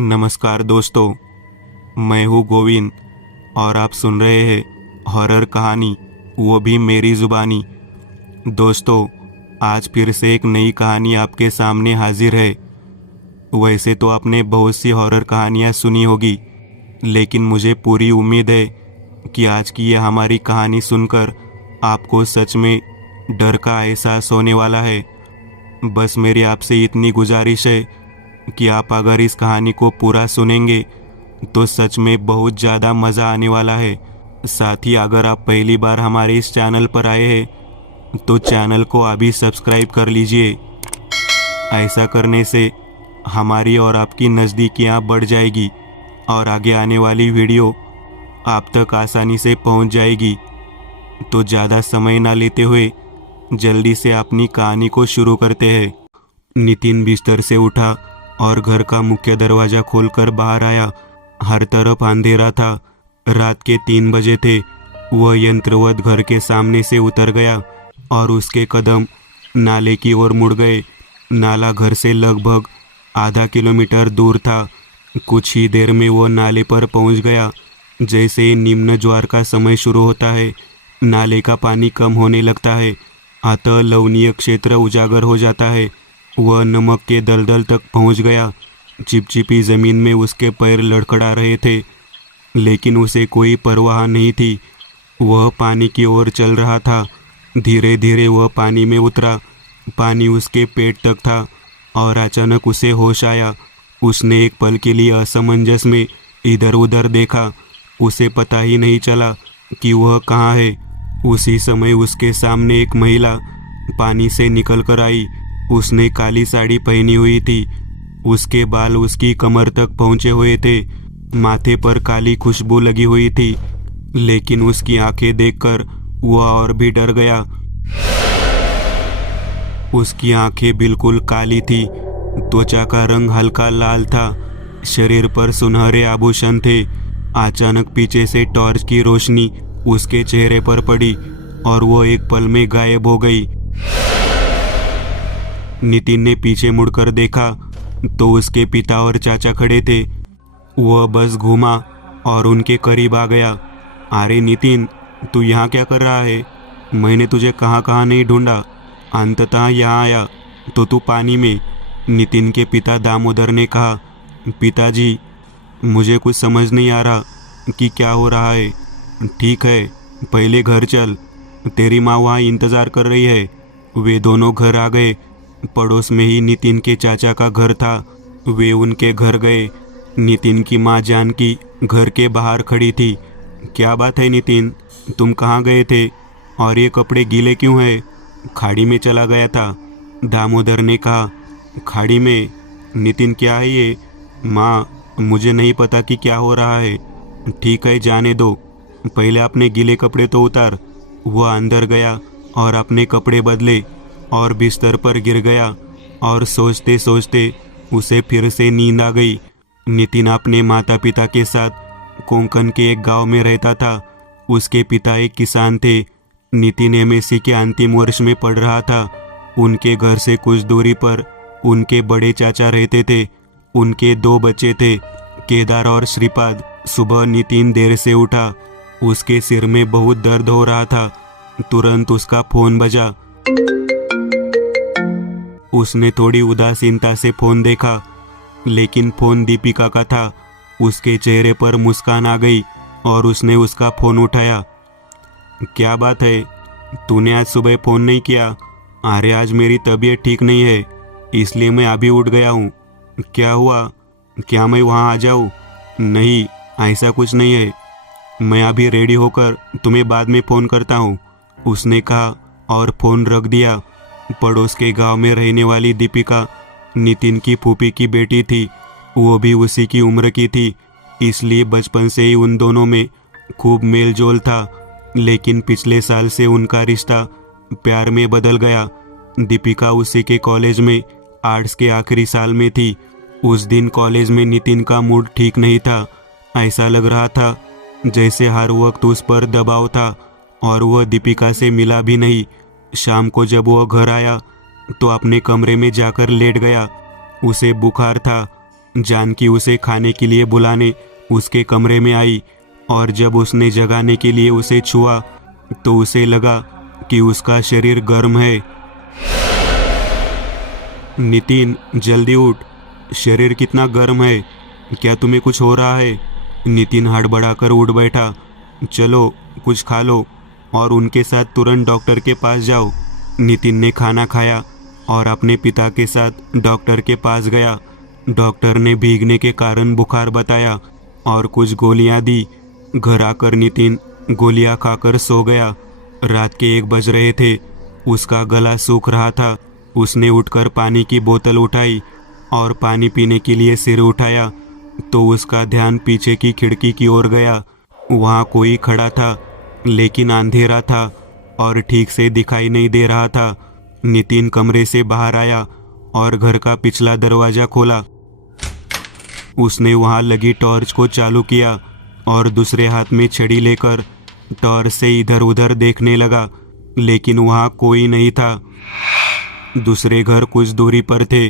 नमस्कार दोस्तों, मैं हूँ गोविंद और आप सुन रहे हैं हॉरर कहानी, वो भी मेरी ज़ुबानी। दोस्तों, आज फिर से एक नई कहानी आपके सामने हाजिर है। वैसे तो आपने बहुत सी हॉरर कहानियाँ सुनी होगी, लेकिन मुझे पूरी उम्मीद है कि आज की यह हमारी कहानी सुनकर आपको सच में डर का एहसास होने वाला है। बस मेरी आपसे इतनी गुजारिश है कि आप अगर इस कहानी को पूरा सुनेंगे तो सच में बहुत ज़्यादा मज़ा आने वाला है। साथ ही अगर आप पहली बार हमारे इस चैनल पर आए हैं तो चैनल को अभी सब्सक्राइब कर लीजिए। ऐसा करने से हमारी और आपकी नज़दीकियाँ बढ़ जाएगी और आगे आने वाली वीडियो आप तक आसानी से पहुंच जाएगी। तो ज़्यादा समय ना लेते हुए जल्दी से अपनी कहानी को शुरू करते हैं। नितिन बिस्तर से उठा और घर का मुख्य दरवाज़ा खोलकर बाहर आया। हर तरफ अंधेरा था। रात के 3 बजे थे। वह यंत्रवत घर के सामने से उतर गया और उसके कदम नाले की ओर मुड़ गए। नाला घर से लगभग आधा किलोमीटर दूर था। कुछ ही देर में वो नाले पर पहुंच गया। जैसे निम्न ज्वार का समय शुरू होता है, नाले का पानी कम होने लगता है, अतः लवणीय क्षेत्र उजागर हो जाता है। वह नमक के दलदल तक पहुंच गया। चिपचिपी ज़मीन में उसके पैर लड़खड़ा रहे थे, लेकिन उसे कोई परवाह नहीं थी। वह पानी की ओर चल रहा था। धीरे धीरे वह पानी में उतरा। पानी उसके पेट तक था और अचानक उसे होश आया। उसने एक पल के लिए असमंजस में इधर उधर देखा। उसे पता ही नहीं चला कि वह कहाँ है। उसी समय उसके सामने एक महिला पानी से निकल कर आई। उसने काली साड़ी पहनी हुई थी। उसके बाल उसकी कमर तक पहुँचे हुए थे। माथे पर काली खुशबू लगी हुई थी, लेकिन उसकी आंखें देखकर वह और भी डर गया। उसकी आंखें बिल्कुल काली थी। त्वचा का रंग हल्का लाल था। शरीर पर सुनहरे आभूषण थे। अचानक पीछे से टॉर्च की रोशनी उसके चेहरे पर पड़ी और वो एक पल में गायब हो गई। नितिन ने पीछे मुड़कर देखा तो उसके पिता और चाचा खड़े थे। वह बस घूमा और उनके करीब आ गया। अरे नितिन, तू यहाँ क्या कर रहा है? मैंने तुझे कहाँ कहाँ नहीं ढूंढा, अंततः यहाँ आया तो तू पानी में। नितिन के पिता दामोदर ने कहा, पिताजी, मुझे कुछ समझ नहीं आ रहा कि क्या हो रहा है। ठीक है, पहले घर चल, तेरी माँ वहाँ इंतज़ार कर रही है। वे दोनों घर आ गए। पड़ोस में ही नितिन के चाचा का घर था। वे उनके घर गए। नितिन की माँ जानकी घर के बाहर खड़ी थी। क्या बात है नितिन, तुम कहाँ गए थे और ये कपड़े गीले क्यों हैं? खाड़ी में चला गया था, दामोदर ने कहा। खाड़ी में? नितिन, क्या है ये? माँ, मुझे नहीं पता कि क्या हो रहा है। ठीक है, जाने दो, पहले अपने गीले कपड़े तो उतार। वह अंदर गया और अपने कपड़े बदले और बिस्तर पर गिर गया और सोचते सोचते उसे फिर से नींद आ गई। नितिन अपने माता पिता के साथ कोंकण के एक गांव में रहता था। उसके पिता एक किसान थे। नितिन एमएससी के अंतिम वर्ष में पढ़ रहा था। उनके घर से कुछ दूरी पर उनके बड़े चाचा रहते थे। उनके 2 बच्चे थे, केदार और श्रीपाद। सुबह नितिन देर से उठा। उसके सिर में बहुत दर्द हो रहा था। तुरंत उसका फ़ोन बजा। उसने थोड़ी उदासीनता से फ़ोन देखा, लेकिन फ़ोन दीपिका का था। उसके चेहरे पर मुस्कान आ गई और उसने उसका फ़ोन उठाया। क्या बात है, तूने आज सुबह फ़ोन नहीं किया? अरे आज मेरी तबीयत ठीक नहीं है, इसलिए मैं अभी उठ गया हूँ। क्या हुआ? क्या मैं वहाँ आ जाऊँ? नहीं, ऐसा कुछ नहीं है। मैं अभी रेडी होकर तुम्हें बाद में फ़ोन करता हूँ, उसने कहा और फ़ोन रख दिया। पड़ोस के गांव में रहने वाली दीपिका नितिन की फूफी की बेटी थी। वो भी उसी की उम्र की थी, इसलिए बचपन से ही उन दोनों में खूब मेल जोल था। लेकिन पिछले साल से उनका रिश्ता प्यार में बदल गया। दीपिका उसी के कॉलेज में आर्ट्स के आखिरी साल में थी। उस दिन कॉलेज में नितिन का मूड ठीक नहीं था। ऐसा लग रहा था जैसे हर वक्त उस पर दबाव था और वह दीपिका से मिला भी नहीं। शाम को जब वह घर आया तो अपने कमरे में जाकर लेट गया। उसे बुखार था जानकी उसे खाने के लिए बुलाने उसके कमरे में आई और जब उसने जगाने के लिए उसे छुआ तो उसे लगा कि उसका शरीर गर्म है। नितिन, जल्दी उठ, शरीर कितना गर्म है, क्या तुम्हें कुछ हो रहा है? नितिन हड़बड़ाकर उठ बैठा। चलो कुछ खा लो और उनके साथ तुरंत डॉक्टर के पास जाओ। नितिन ने खाना खाया और अपने पिता के साथ डॉक्टर के पास गया। डॉक्टर ने भीगने के कारण बुखार बताया और कुछ गोलियां दी। घर आकर नितिन गोलियां खाकर सो गया। रात के 1 बज रहे थे। उसका गला सूख रहा था। उसने उठकर पानी की बोतल उठाई और पानी पीने के लिए सिर उठाया तो उसका ध्यान पीछे की खिड़की की ओर गया। वहाँ कोई खड़ा था लेकिन अंधेरा था और ठीक से दिखाई नहीं दे रहा था। नितिन कमरे से बाहर आया और घर का पिछला दरवाजा खोला। उसने वहाँ लगी टॉर्च को चालू किया और दूसरे हाथ में छड़ी लेकर टॉर्च से इधर उधर देखने लगा, लेकिन वहाँ कोई नहीं था। दूसरे घर कुछ दूरी पर थे।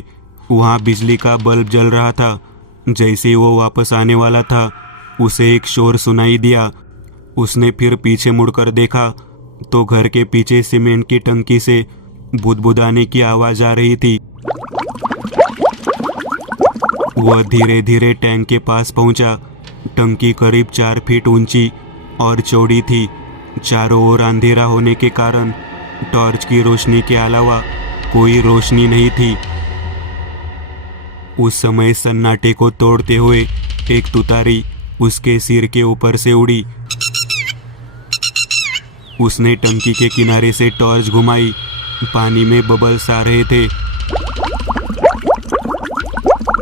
वहाँ बिजली का बल्ब जल रहा था। जैसे ही वो वापस आने वाला था उसे एक शोर सुनाई दिया। उसने फिर पीछे मुड़कर देखा तो घर के पीछे सीमेंट की टंकी से बुदबुदाने की आवाज आ रही थी। वह धीरे धीरे टैंक के पास पहुंचा। टंकी करीब 4 फीट ऊंची और चौड़ी थी। चारों ओर अंधेरा होने के कारण टॉर्च की रोशनी के अलावा कोई रोशनी नहीं थी। उस समय सन्नाटे को तोड़ते हुए एक तुतारी उसके सिर के ऊपर से उड़ी। उसने टंकी के किनारे से टॉर्च घुमाई। पानी में बबल्स आ रहे थे।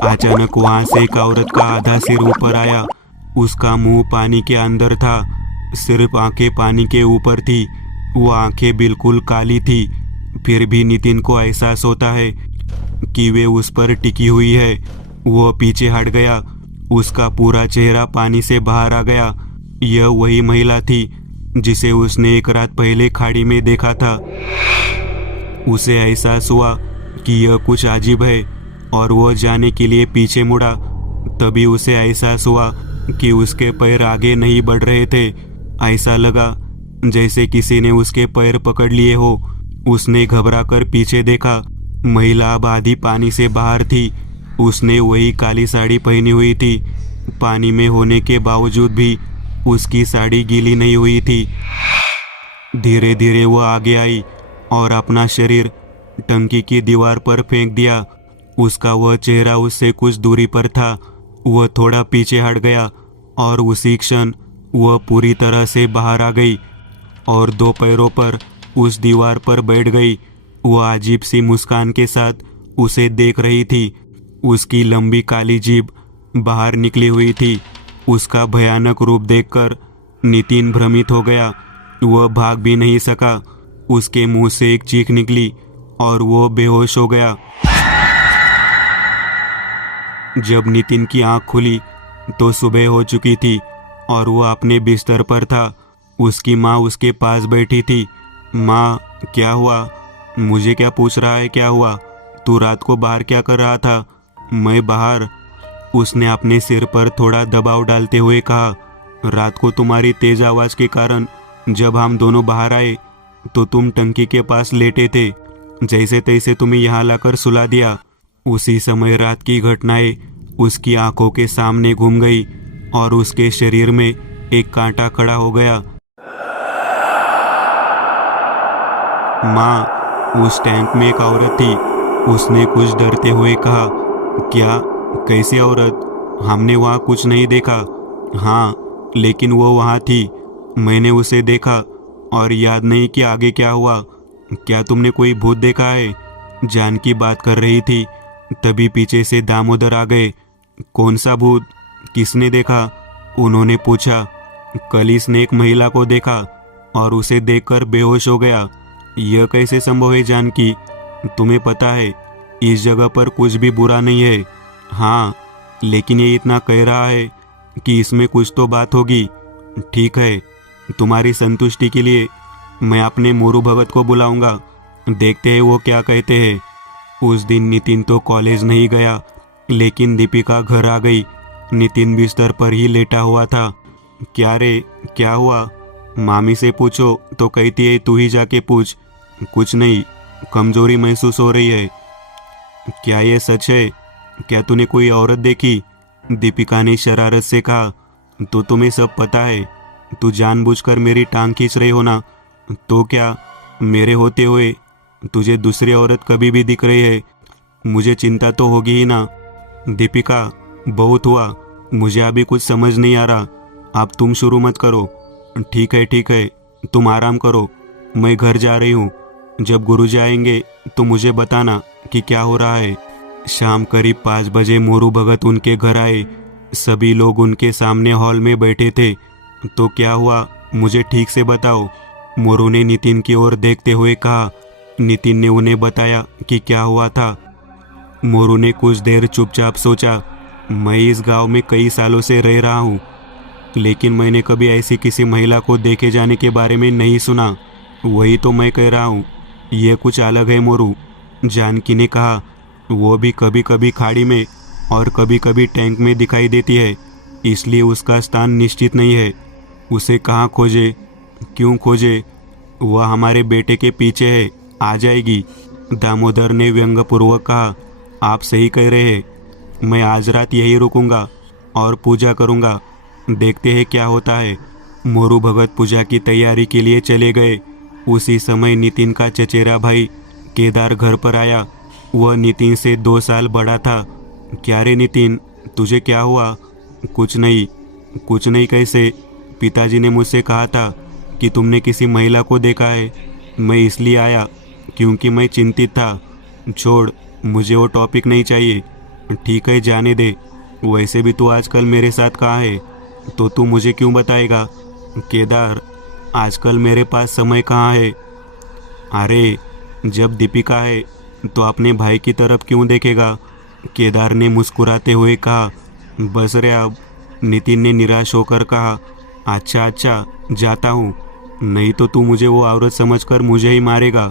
अचानक वहां से एक औरत का आधा सिर ऊपर आया। उसका मुंह पानी के अंदर था, सिर्फ आंखें पानी के ऊपर थी। वो आंखें बिल्कुल काली थी। फिर भी नितिन को एहसास होता है कि वे उस पर टिकी हुई है। वो पीछे हट गया। उसका पूरा चेहरा पानी से बाहर आ गया। यह वही महिला थी जिसे उसने 1 रात पहले खाड़ी में देखा था। उसे एहसास हुआ कि यह कुछ अजीब है और वह जाने के लिए पीछे मुड़ा। तभी उसे एहसास हुआ कि उसके पैर आगे नहीं बढ़ रहे थे। ऐसा लगा जैसे किसी ने उसके पैर पकड़ लिए हो। उसने घबराकर पीछे देखा। महिला अब आधी पानी से बाहर थी। उसने वही काली साड़ी पहनी हुई थी। पानी में होने के बावजूद भी उसकी साड़ी गीली नहीं हुई थी। धीरे धीरे वह आगे आई और अपना शरीर टंकी की दीवार पर फेंक दिया। उसका वह चेहरा उससे कुछ दूरी पर था। वह थोड़ा पीछे हट गया और उसी क्षण वह पूरी तरह से बाहर आ गई और 2 पैरों पर उस दीवार पर बैठ गई। वह अजीब सी मुस्कान के साथ उसे देख रही थी। उसकी लंबी काली जीभ बाहर निकली हुई थी। उसका भयानक रूप देखकर नितिन भ्रमित हो गया। वह भाग भी नहीं सका। उसके मुंह से एक चीख निकली और वो बेहोश हो गया। जब नितिन की आंख खुली तो सुबह हो चुकी थी और वह अपने बिस्तर पर था। उसकी माँ उसके पास बैठी थी। माँ, क्या हुआ? मुझे क्या पूछ रहा है? क्या हुआ? तू रात को बाहर क्या कर रहा था? मैं बाहर। उसने अपने सिर पर थोड़ा दबाव डालते हुए कहा। रात को तुम्हारी तेज आवाज के कारण जब हम दोनों बाहर आए तो तुम टंकी के पास लेटे थे। जैसे तैसे तुम्हें यहाँ लाकर सुला दिया। उसी समय रात की घटनाएं उसकी आंखों के सामने घूम गई और उसके शरीर में एक कांटा खड़ा हो गया। माँ, उस टैंक में एक औरत थी। उसने कुछ डरते हुए कहा। क्या? कैसी औरत? हमने वहाँ कुछ नहीं देखा। हाँ, लेकिन वो वहाँ थी। मैंने उसे देखा और याद नहीं कि आगे क्या हुआ। क्या तुमने कोई भूत देखा है? जानकी बात कर रही थी। तभी पीछे से दामोदर आ गए। कौन सा भूत? किसने देखा? उन्होंने पूछा। कल इसने एक महिला को देखा और उसे देखकर बेहोश हो गया। यह कैसे संभव है जानकी? तुम्हें पता है इस जगह पर कुछ भी बुरा नहीं है। हाँ, लेकिन ये इतना कह रहा है कि इसमें कुछ तो बात होगी। ठीक है, तुम्हारी संतुष्टि के लिए मैं अपने मोरू भगत को बुलाऊंगा। देखते हैं वो क्या कहते हैं। उस दिन नितिन तो कॉलेज नहीं गया। लेकिन दीपिका घर आ गई। नितिन बिस्तर पर ही लेटा हुआ था। क्या रे, क्या हुआ? मामी से पूछो तो कहती है तू ही जाके पूछ। कुछ नहीं, कमजोरी महसूस हो रही है। क्या ये सच है? क्या तूने कोई औरत देखी? दीपिका ने शरारत से कहा। तो तुम्हें सब पता है, तू जानबूझकर मेरी टांग खींच रही हो ना? तो क्या मेरे होते हुए तुझे दूसरी औरत कभी भी दिख रही है? मुझे चिंता तो होगी ही ना। दीपिका, बहुत हुआ, मुझे अभी कुछ समझ नहीं आ रहा। अब तुम शुरू मत करो। ठीक है, तुम आराम करो, मैं घर जा रही हूँ। जब गुरुजी आएंगे तो मुझे बताना कि क्या हो रहा है। शाम करीब 5 बजे मोरू भगत उनके घर आए। सभी लोग उनके सामने हॉल में बैठे थे। तो क्या हुआ, मुझे ठीक से बताओ, मोरू ने नितिन की ओर देखते हुए कहा। नितिन ने उन्हें बताया कि क्या हुआ था। मोरू ने कुछ देर चुपचाप सोचा। मैं इस गांव में कई सालों से रह रहा हूँ, लेकिन मैंने कभी ऐसी किसी महिला को देखे जाने के बारे में नहीं सुना। वही तो मैं कह रहा हूँ, यह कुछ अलग है मोरू। जानकी ने कहा। वो भी कभी कभी खाड़ी में और कभी कभी टैंक में दिखाई देती है, इसलिए उसका स्थान निश्चित नहीं है। उसे कहाँ खोजे, क्यों खोजे? वह हमारे बेटे के पीछे है, आ जाएगी। दामोदर ने व्यंग्यपूर्वक कहा। आप सही कह रहे हैं, मैं आज रात यही रुकूंगा और पूजा करूंगा। देखते हैं क्या होता है। मोरू भगत पूजा की तैयारी के लिए चले गए। उसी समय नितिन का चचेरा भाई केदार घर पर आया। वह नितिन से 2 साल बड़ा था। क्या रे नितिन, तुझे क्या हुआ? कुछ नहीं कैसे? पिताजी ने मुझसे कहा था कि तुमने किसी महिला को देखा है। मैं इसलिए आया क्योंकि मैं चिंतित था। छोड़, मुझे वो टॉपिक नहीं चाहिए। ठीक है, जाने दे। वैसे भी तू आजकल मेरे साथ कहाँ है, तो तू मुझे क्यों बताएगा? केदार, आजकल मेरे पास समय कहाँ है? अरे, जब दीपिका है तो अपने भाई की तरफ क्यों देखेगा? केदार ने मुस्कुराते हुए कहा। बस रे अब, नितिन ने निराश होकर कहा। अच्छा, जाता हूँ, नहीं तो तू मुझे वो औरत समझकर मुझे ही मारेगा।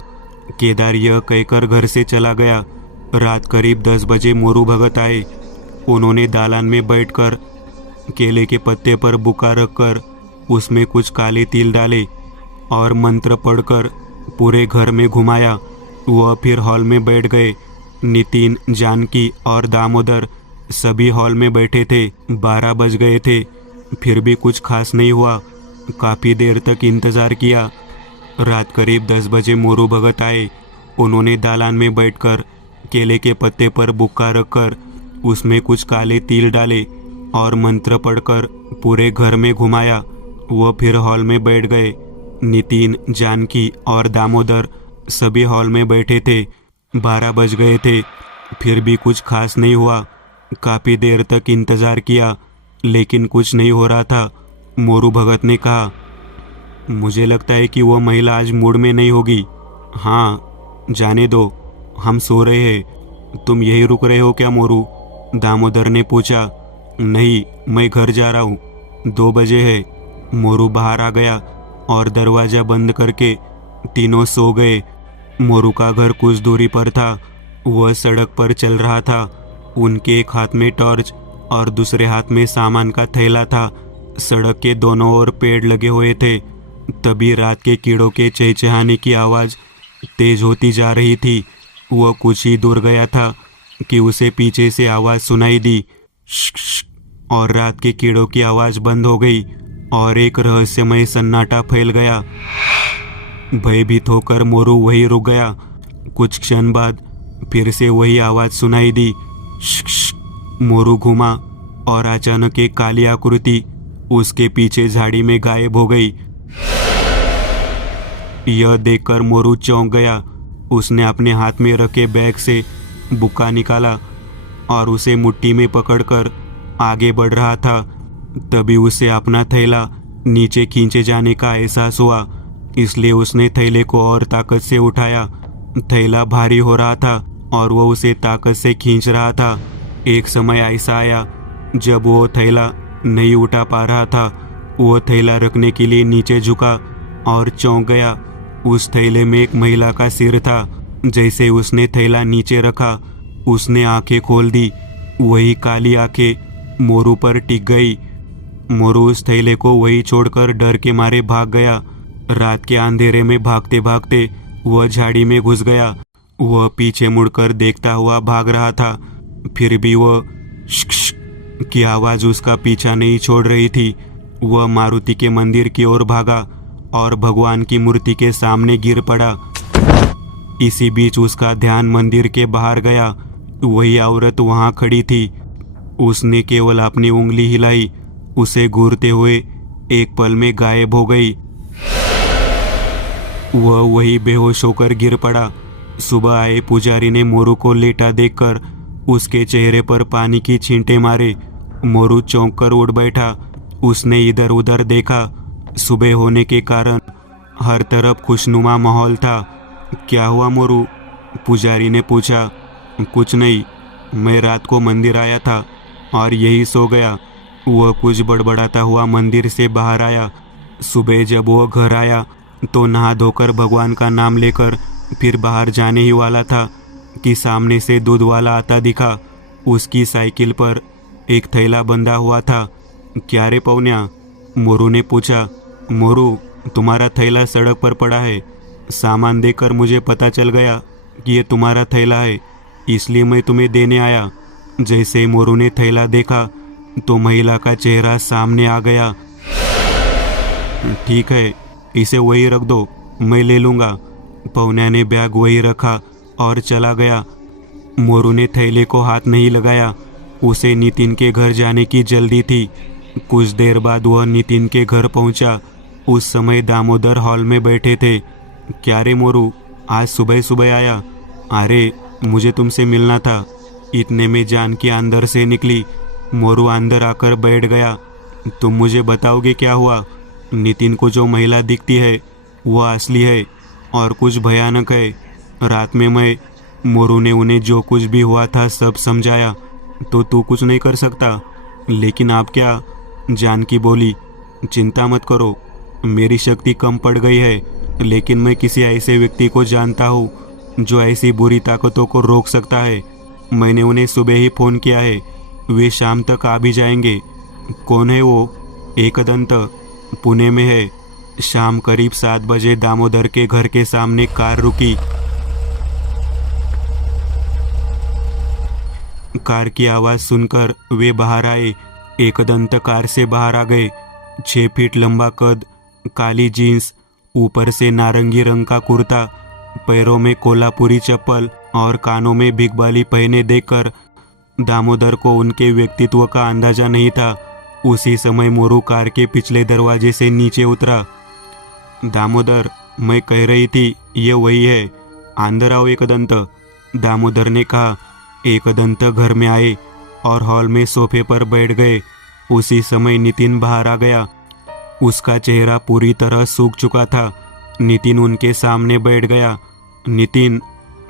केदार यह कहकर घर से चला गया। रात करीब 10 बजे मोरू भगत आए। उन्होंने दालान में बैठकर केले के पत्ते पर बुका रखकर उसमें कुछ काले तिल डाले और मंत्र पढ़कर पूरे घर में घुमाया। वह फिर हॉल में बैठ गए। नितिन, जानकी और दामोदर सभी हॉल में बैठे थे। 12 बज गए थे, फिर भी कुछ खास नहीं हुआ। काफ़ी देर तक इंतज़ार किया। रात करीब 10 बजे मोरू भगत आए। उन्होंने दालान में बैठकर केले के पत्ते पर बुक्का रखकर उसमें कुछ काले तिल डाले और मंत्र पढ़कर पूरे घर में घुमाया। वह फिर हॉल में बैठ गए। नितिन, जानकी और दामोदर सभी हॉल में बैठे थे। 12 बज गए थे, फिर भी कुछ खास नहीं हुआ। काफ़ी देर तक इंतज़ार किया, लेकिन कुछ नहीं हो रहा था। मोरू भगत ने कहा, मुझे लगता है कि वह महिला आज मूड में नहीं होगी। हाँ, जाने दो, हम सो रहे हैं। तुम यही रुक रहे हो क्या मोरू? दामोदर ने पूछा। नहीं, मैं घर जा रहा हूँ, 2 बजे है। मोरू बाहर आ गया और दरवाज़ा बंद करके तीनों सो गए। मोरू का घर कुछ दूरी पर था। वह सड़क पर चल रहा था। उनके एक हाथ में टॉर्च और दूसरे हाथ में सामान का थैला था। सड़क के दोनों ओर पेड़ लगे हुए थे। तभी रात के कीड़ों के चहचहाने की आवाज़ तेज होती जा रही थी। वह कुछ ही दूर गया था कि उसे पीछे से आवाज़ सुनाई दी, श्श, और रात के कीड़ों की आवाज़ बंद हो गई और एक रहस्यमय सन्नाटा फैल गया। भयभीत होकर मोरू वहीं रुक गया। कुछ क्षण बाद फिर से वही आवाज़ सुनाई दी, श्श। मोरू घूमा और अचानक एक काली आकृति उसके पीछे झाड़ी में गायब हो गई। यह देखकर मोरू चौंक गया। उसने अपने हाथ में रखे बैग से बुक्का निकाला और उसे मुट्ठी में पकड़कर आगे बढ़ रहा था। तभी उसे अपना थैला नीचे खींचे जाने का एहसास हुआ, इसलिए उसने थैले को और ताकत से उठाया। थैला भारी हो रहा था और वह उसे ताकत से खींच रहा था। एक समय ऐसा आया जब वो थैला नहीं उठा पा रहा था। वो थैला रखने के लिए नीचे झुका और चौंक गया। उस थैले में एक महिला का सिर था। जैसे उसने थैला नीचे रखा, उसने आंखें खोल दी। वही काली आंखें मोरू पर टिक गई। मोरू उस थैले को वही छोड़कर डर के मारे भाग गया। रात के अंधेरे में भागते भागते वह झाड़ी में घुस गया। वह पीछे मुड़कर देखता हुआ भाग रहा था, फिर भी वह श्क की आवाज़ उसका पीछा नहीं छोड़ रही थी। वह मारुति के मंदिर की ओर भागा और भगवान की मूर्ति के सामने गिर पड़ा। इसी बीच उसका ध्यान मंदिर के बाहर गया। वही औरत वहां खड़ी थी। उसने केवल अपनी उंगली हिलाई, उसे घूरते हुए एक पल में गायब हो गई। वह वही बेहोश होकर गिर पड़ा। सुबह आए पुजारी ने मोरू को लेटा देखकर उसके चेहरे पर पानी की छींटे मारे। मोरू चौंक कर उठ बैठा। उसने इधर उधर देखा। सुबह होने के कारण हर तरफ खुशनुमा माहौल था। क्या हुआ मोरू? पुजारी ने पूछा। कुछ नहीं, मैं रात को मंदिर आया था और यही सो गया। वह कुछ बड़बड़ाता हुआ मंदिर से बाहर आया। सुबह जब वह घर आया तो नहा धोकर भगवान का नाम लेकर फिर बाहर जाने ही वाला था कि सामने से दूध वाला आता दिखा। उसकी साइकिल पर एक थैला बंधा हुआ था। क्या रे पौन्या? मोरू ने पूछा। मोरू, तुम्हारा थैला सड़क पर पड़ा है। सामान देकर मुझे पता चल गया कि ये तुम्हारा थैला है, इसलिए मैं तुम्हें देने आया। जैसे मोरू ने थैला देखा तो महिला का चेहरा सामने आ गया। ठीक है, इसे वही रख दो, मैं ले लूँगा। पौन्या ने बैग वही रखा और चला गया। मोरू ने थैले को हाथ नहीं लगाया। उसे नितिन के घर जाने की जल्दी थी। कुछ देर बाद वह नितिन के घर पहुंचा। उस समय दामोदर हॉल में बैठे थे। क्या रे मोरू, आज सुबह सुबह आया? अरे, मुझे तुमसे मिलना था। इतने में जानकी अंदर से निकली। मोरू अंदर आकर बैठ गया। तुम मुझे बताओगे क्या हुआ? नितिन को जो महिला दिखती है वह असली है और कुछ भयानक है। रात में मोरू ने उन्हें जो कुछ भी हुआ था सब समझाया। तो तू कुछ नहीं कर सकता, लेकिन आप क्या? जानकी बोली। चिंता मत करो, मेरी शक्ति कम पड़ गई है, लेकिन मैं किसी ऐसे व्यक्ति को जानता हूँ जो ऐसी बुरी ताकतों को रोक सकता है। मैंने उन्हें सुबह ही फ़ोन किया है, वे शाम तक आ भी जाएंगे। कौन है वो? एकदंत, पुणे में है। शाम करीब 7 बजे दामोदर के घर के सामने कार रुकी। कार की आवाज़ सुनकर वे बाहर आए। एकदंत कार से बाहर आ गए। 6 फीट लंबा कद, काली जीन्स, ऊपर से नारंगी रंग का कुर्ता, पैरों में कोल्हापुरी चप्पल और कानों में भिगबाली पहने देखकर दामोदर को उनके व्यक्तित्व का अंदाजा नहीं था। उसी समय मोरू कार के पिछले दरवाजे से नीचे उतरा। दामोदर, मैं कह रही थी ये वही है, अंदर आओ एकदंत, दामोदर ने कहा। एकदंत घर में आए और हॉल में सोफे पर बैठ गए। उसी समय नितिन बाहर आ गया। उसका चेहरा पूरी तरह सूख चुका था। नितिन उनके सामने बैठ गया। नितिन,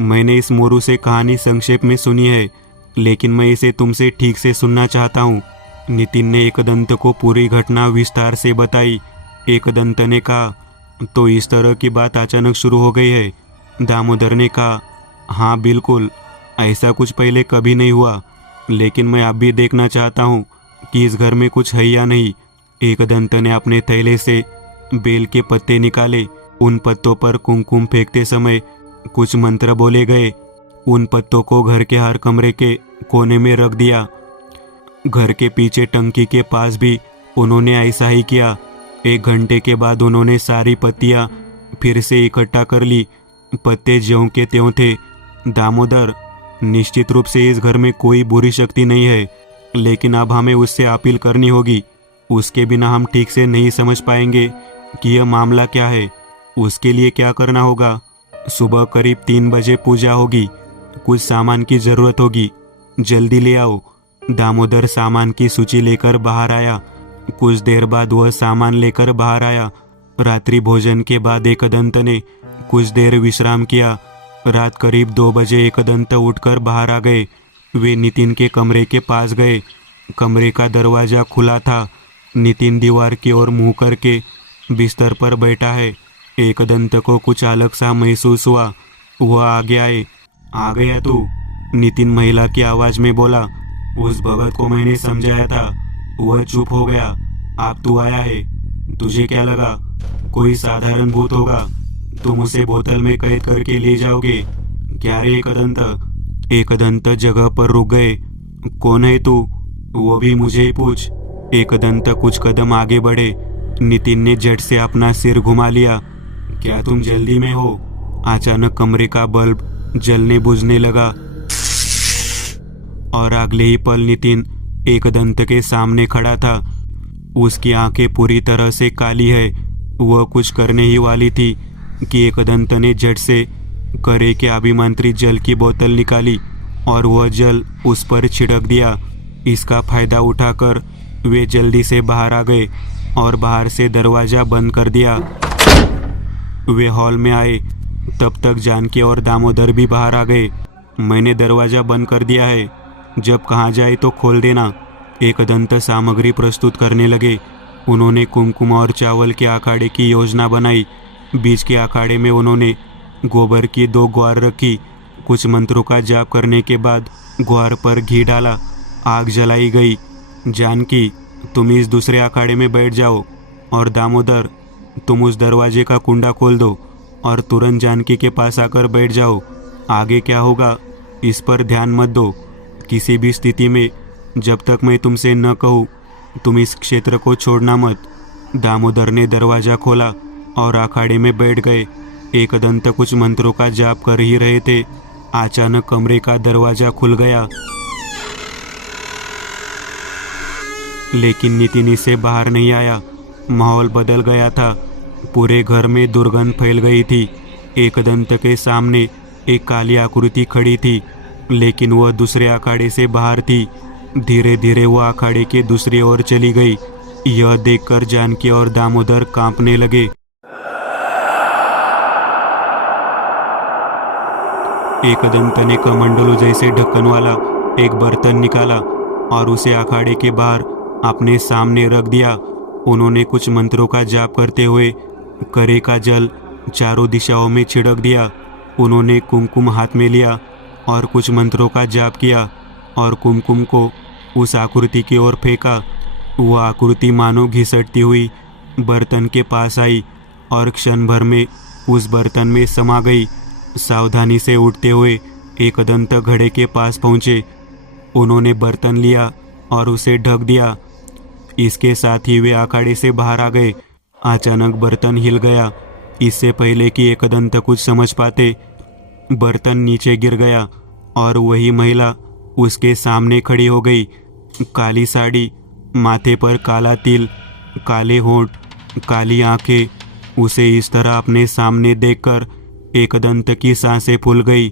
मैंने इस मोरू से कहानी संक्षेप में सुनी है, लेकिन मैं इसे तुमसे ठीक से सुनना चाहता हूँ। नितिन ने एकदंत को पूरी घटना विस्तार से बताई। एकदंत ने कहा, तो इस तरह की बात अचानक शुरू हो गई है? दामोदर ने कहा, हाँ बिल्कुल, ऐसा कुछ पहले कभी नहीं हुआ, लेकिन मैं अब भी देखना चाहता हूँ कि इस घर में कुछ है या नहीं। एकदंत ने अपने थैले से बेल के पत्ते निकाले। उन पत्तों पर कुमकुम फेंकते समय कुछ मंत्र बोले गए। उन पत्तों को घर के हर कमरे के कोने में रख दिया। घर के पीछे टंकी के पास भी उन्होंने ऐसा ही किया। 1 घंटे के बाद उन्होंने सारी पत्तियां फिर से इकट्ठा कर ली। पत्ते ज्यों के त्यों थे। दामोदर, निश्चित रूप से इस घर में कोई बुरी शक्ति नहीं है, लेकिन अब हमें उससे अपील करनी होगी। उसके बिना हम ठीक से नहीं समझ पाएंगे कि यह मामला क्या है। उसके लिए क्या करना होगा? सुबह करीब 3 बजे पूजा होगी। कुछ सामान की ज़रूरत होगी, जल्दी ले आओ। दामोदर सामान की सूची लेकर बाहर आया। कुछ देर बाद वह सामान लेकर बाहर आया। रात्रि भोजन के बाद एकदंत ने कुछ देर विश्राम किया। रात करीब 2 बजे एकदंत उठकर बाहर आ गए। वे नितिन के कमरे के पास गए। कमरे का दरवाज़ा खुला था। नितिन दीवार की ओर मुंह करके बिस्तर पर बैठा है। एकदंत को कुछ अलग सा महसूस हुआ। वह आगे आए। आ गया तू? नितिन महिला की आवाज़ में बोला। उस भगत को मैंने समझाया था, वह चुप हो गया। अब तू आया है, तुझे क्या लगा कोई साधारण भूत होगा? तुम उसे बोतल में कैद करके ले जाओगे क्या रे एकदंत? एकदंत जगह पर रुक गए। कौन है तू? वो भी मुझे ही पूछ। एकदंत कुछ कदम आगे बढ़े। नितिन ने झट से अपना सिर घुमा लिया। क्या तुम जल्दी में हो? अचानक कमरे का बल्ब जलने बुझने लगा और अगले ही पल नितिन एकदंत के सामने खड़ा था। उसकी आंखें पूरी तरह से काली है। वह कुछ करने ही वाली थी कि एकदंत ने झट से करे के अभिमंत्रित जल की बोतल निकाली और वह जल उस पर छिड़क दिया। इसका फायदा उठाकर वे जल्दी से बाहर आ गए और बाहर से दरवाजा बंद कर दिया। वे हॉल में आए, तब तक जानकी और दामोदर भी बाहर आ गए। मैंने दरवाजा बंद कर दिया है, जब कहाँ जाए तो खोल देना। एकदंत सामग्री प्रस्तुत करने लगे। उन्होंने कुमकुम और चावल के अखाड़े की योजना बनाई। बीच के अखाड़े में उन्होंने गोबर की 2 ग्वार रखी। कुछ मंत्रों का जाप करने के बाद ग्वार पर घी डाला। आग जलाई गई। जानकी, तुम इस दूसरे अखाड़े में बैठ जाओ और दामोदर, तुम उस दरवाजे का कुंडा खोल दो और तुरंत जानकी के पास आकर बैठ जाओ। आगे क्या होगा इस पर ध्यान मत दो। किसी भी स्थिति में जब तक मैं तुमसे न कहूँ तुम इस क्षेत्र को छोड़ना मत। दामोदर ने दरवाजा खोला और अखाड़े में बैठ गए। एकदंत कुछ मंत्रों का जाप कर ही रहे थे। अचानक कमरे का दरवाजा खुल गया, लेकिन नितिन इससे बाहर नहीं आया। माहौल बदल गया था। पूरे घर में दुर्गंध फैल गई थी। एकदंत के सामने एक काली आकृति खड़ी थी, लेकिन वह दूसरे अखाड़े से बाहर थी। धीरे धीरे वह अखाड़े के दूसरी ओर चली गई। यह देखकर जानकी और दामोदर कांपने लगे। एकदंत ने कमंडलू जैसे ढक्कन वाला एक बर्तन निकाला और उसे अखाड़े के बाहर अपने सामने रख दिया। उन्होंने कुछ मंत्रों का जाप करते हुए करे का जल चारों दिशाओं में छिड़क दिया। उन्होंने कुमकुम हाथ में लिया और कुछ मंत्रों का जाप किया और कुमकुम को उस आकृति की ओर फेंका। वह आकृति मानो घिसटती हुई बर्तन के पास आई और क्षण भर में उस बर्तन में समा गई। सावधानी से उठते हुए एकदंत घड़े के पास पहुँचे। उन्होंने बर्तन लिया और उसे ढक दिया। इसके साथ ही वे अखाड़े से बाहर आ गए। अचानक बर्तन हिल गया। इससे पहले कि एकदंत कुछ समझ पाते, बर्तन नीचे गिर गया और वही महिला उसके सामने खड़ी हो गई। काली साड़ी, माथे पर काला तिल, काले होंठ, काली आंखें। उसे इस तरह अपने सामने देखकर एकदंत की सांसें फूल गई।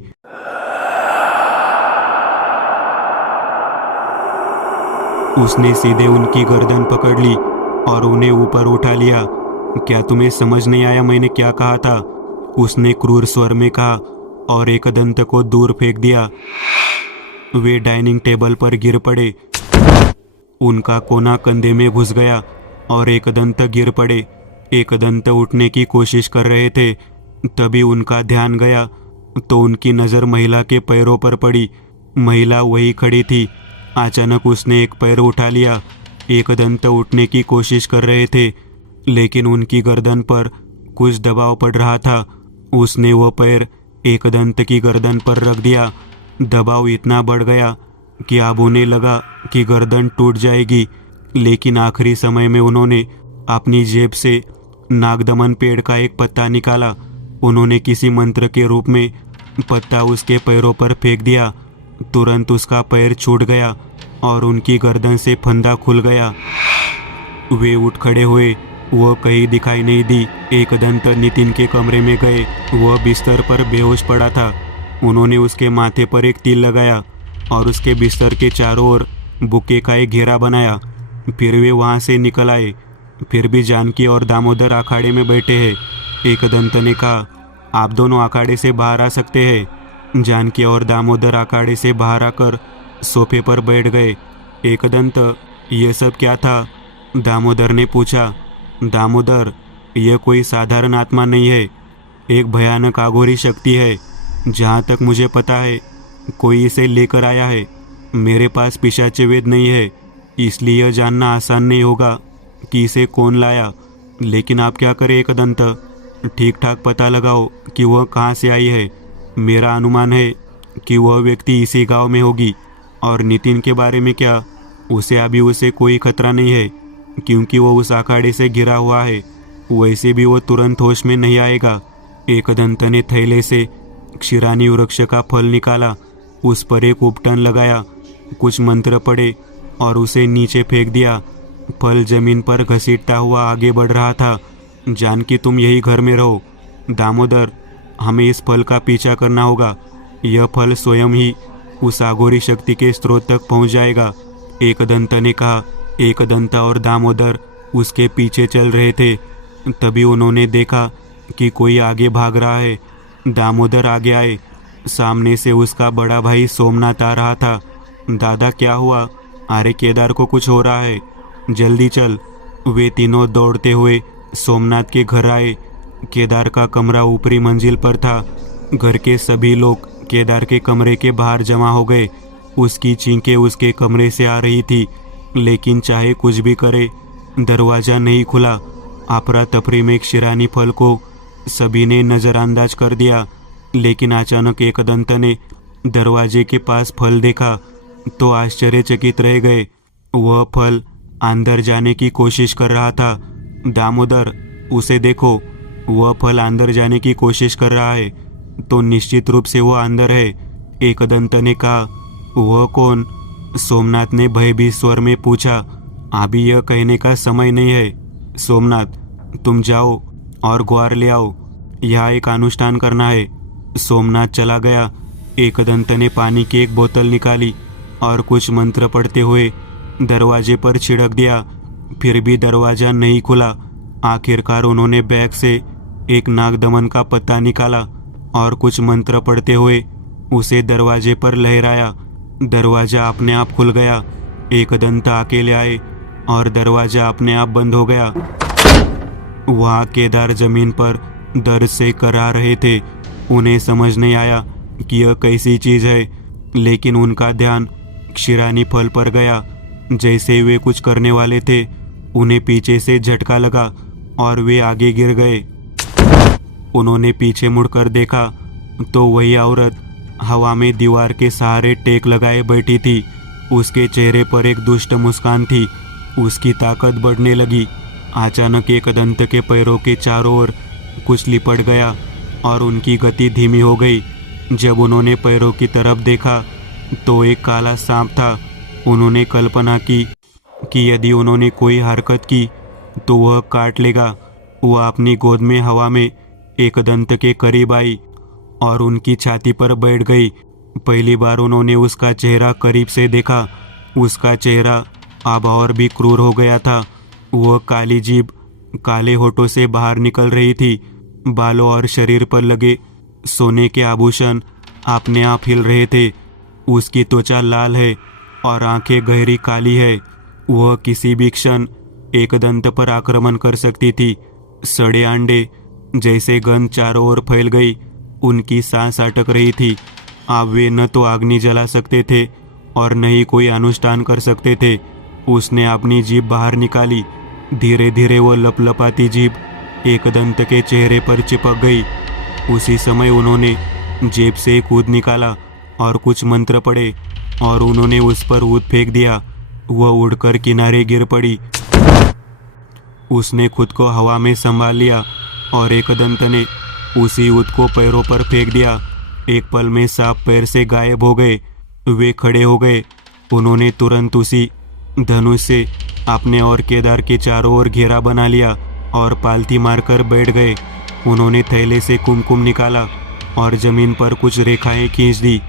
उसने सीधे उनकी गर्दन पकड़ ली और उन्हें ऊपर उठा लिया। क्या तुम्हें समझ नहीं आया मैंने क्या कहा था? उसने क्रूर स्वर में कहा और एकदंत को दूर फेंक दिया। वे डाइनिंग टेबल पर गिर पड़े। उनका कोना कंधे में घुस गया और एकदंत गिर पड़े। एकदंत उठने की कोशिश कर रहे थे, तभी उनका ध्यान गया तो उनकी नज़र महिला के पैरों पर पड़ी। महिला वही खड़ी थी। अचानक उसने एक पैर उठा लिया। एकदंत उठने की कोशिश कर रहे थे, लेकिन उनकी गर्दन पर कुछ दबाव पड़ रहा था। उसने वह पैर एकदंत की गर्दन पर रख दिया। दबाव इतना बढ़ गया कि अब उन्हें लगा कि गर्दन टूट जाएगी, लेकिन आखिरी समय में उन्होंने अपनी जेब से नागदमन पेड़ का एक पत्ता निकाला। उन्होंने किसी मंत्र के रूप में पत्ता उसके पैरों पर फेंक दिया। तुरंत उसका पैर छूट गया और उनकी गर्दन से फंदा खुल गया। वे उठ खड़े हुए। वह कहीं दिखाई नहीं दी। एकदंत नितिन के कमरे में गए। वह बिस्तर पर बेहोश पड़ा था। उन्होंने उसके माथे पर एक तिल लगाया और उसके बिस्तर के चारों ओर बुके का एक घेरा बनाया। फिर वे वहाँ से निकल आए। फिर भी जानकी और दामोदर अखाड़े में बैठे हैं। एकदंत ने कहा, आप दोनों अखाड़े से बाहर आ सकते हैं। जानकी और दामोदर अखाड़े से बाहर आकर सोफे पर बैठ गए। एकदंत, ये सब क्या था? दामोदर ने पूछा। दामोदर, यह कोई साधारण आत्मा नहीं है, एक भयानक आघोरी शक्ति है। जहाँ तक मुझे पता है कोई इसे लेकर आया है। मेरे पास पिशाच वेद नहीं है, इसलिए यह जानना आसान नहीं होगा कि इसे कौन लाया। लेकिन आप क्या करें एकदंत, ठीक ठाक पता लगाओ कि वह कहाँ से आई है। मेरा अनुमान है कि वह व्यक्ति इसी गांव में होगी। और नितिन के बारे में क्या, उसे कोई खतरा नहीं है, क्योंकि वो उस अखाड़े से घिरा हुआ है। वैसे भी वो तुरंत होश में नहीं आएगा। एकदंत ने थैले से क्षीरानी वृक्ष का फल निकाला, उस पर एक उपटन लगाया, कुछ मंत्र पढ़े और उसे नीचे फेंक दिया। फल जमीन पर घसीटता हुआ आगे बढ़ रहा था। जानकी, तुम यही घर में रहो। दामोदर, हमें इस फल का पीछा करना होगा। यह फल स्वयं ही उस आघोरी शक्ति के स्रोत तक पहुंच जाएगा। एकदंत ने कहा। एकदंत और दामोदर उसके पीछे चल रहे थे। तभी उन्होंने देखा कि कोई आगे भाग रहा है। दामोदर आगे आए। सामने से उसका बड़ा भाई सोमनाथ आ रहा था। दादा, क्या हुआ? अरे केदार को कुछ हो रहा है, जल्दी चल। वे तीनों दौड़ते हुए सोमनाथ के घर आए। केदार का कमरा ऊपरी मंजिल पर था। घर के सभी लोग केदार के कमरे के बाहर जमा हो गए। उसकी चींखें उसके कमरे से आ रही थी, लेकिन चाहे कुछ भी करे दरवाज़ा नहीं खुला। अफरा तफरी में क्षीरानी फल को सभी ने नज़रअंदाज कर दिया, लेकिन अचानक एकदंत ने दरवाजे के पास फल देखा तो आश्चर्यचकित रह गए। वह फल अंदर जाने की कोशिश कर रहा था। दामोदर, उसे देखो, वह फल अंदर जाने की कोशिश कर रहा है। तो निश्चित रूप से वह अंदर है। एकदंत ने कहा। वह कौन? सोमनाथ ने भयभीत स्वर में पूछा। अभी यह कहने का समय नहीं है। सोमनाथ, तुम जाओ और ग्वार ले आओ, यहाँ एक अनुष्ठान करना है। सोमनाथ चला गया। एकदंत ने पानी की एक बोतल निकाली और कुछ मंत्र पढ़ते हुए दरवाजे पर छिड़क दिया। फिर भी दरवाज़ा नहीं खुला। आखिरकार उन्होंने बैग से एक नागदमन का पत्ता निकाला और कुछ मंत्र पढ़ते हुए उसे दरवाजे पर लहराया। दरवाज़ा अपने आप खुल गया। एकदंत अकेले आए और दरवाज़ा अपने आप बंद हो गया। वहाँ केदार जमीन पर दर्द से कराह रहे थे। उन्हें समझ नहीं आया कि यह कैसी चीज़ है, लेकिन उनका ध्यान क्षीरानी फल पर गया। जैसे वे कुछ करने वाले थे, उन्हें पीछे से झटका लगा और वे आगे गिर गए। उन्होंने पीछे मुड़कर देखा तो वही औरत हवा में दीवार के सहारे टेक लगाए बैठी थी। उसके चेहरे पर एक दुष्ट मुस्कान थी। उसकी ताकत बढ़ने लगी। अचानक एकदंत के पैरों के चारों ओर कुछ लिपट गया और उनकी गति धीमी हो गई। जब उन्होंने पैरों की तरफ देखा तो एक काला सांप था। उन्होंने कल्पना की कि यदि उन्होंने कोई हरकत की तो वह काट लेगा। वह अपनी गोद में हवा में एकदंत के करीब आई और उनकी छाती पर बैठ गई। पहली बार उन्होंने उसका चेहरा करीब से देखा। उसका चेहरा अब और भी क्रूर हो गया था। वह काली जीभ काले होठों से बाहर निकल रही थी। बालों और शरीर पर लगे सोने के आभूषण अपने आप हिल रहे थे। उसकी त्वचा लाल है और आंखें गहरी काली है। वह किसी भी क्षण एकदंत पर आक्रमण कर सकती थी। सड़े अंडे जैसे गंध चारों ओर फैल गई। उनकी सांस अटक रही थी। अब वे न तो अग्नि जला सकते थे और न ही कोई अनुष्ठान कर सकते थे। उसने अपनी जीभ बाहर निकाली। धीरे धीरे वह लपलपाती जीभ एकदंत के चेहरे पर चिपक गई। उसी समय उन्होंने जेब से एक ऊद निकाला और कुछ मंत्र पढ़े और उन्होंने उस पर ऊद फेंक दिया। वह उड़कर किनारे गिर पड़ी। उसने खुद को हवा में संभाल लिया और एकदंत ने उसी ऊद को पैरों पर फेंक दिया। एक पल में सांप पैर से गायब हो गए। वे खड़े हो गए। उन्होंने तुरंत उसी धनुष से अपने और केदार के चारों ओर घेरा बना लिया और पालथी मारकर बैठ गए। उन्होंने थैले से कुमकुम निकाला और जमीन पर कुछ रेखाएं खींच दी।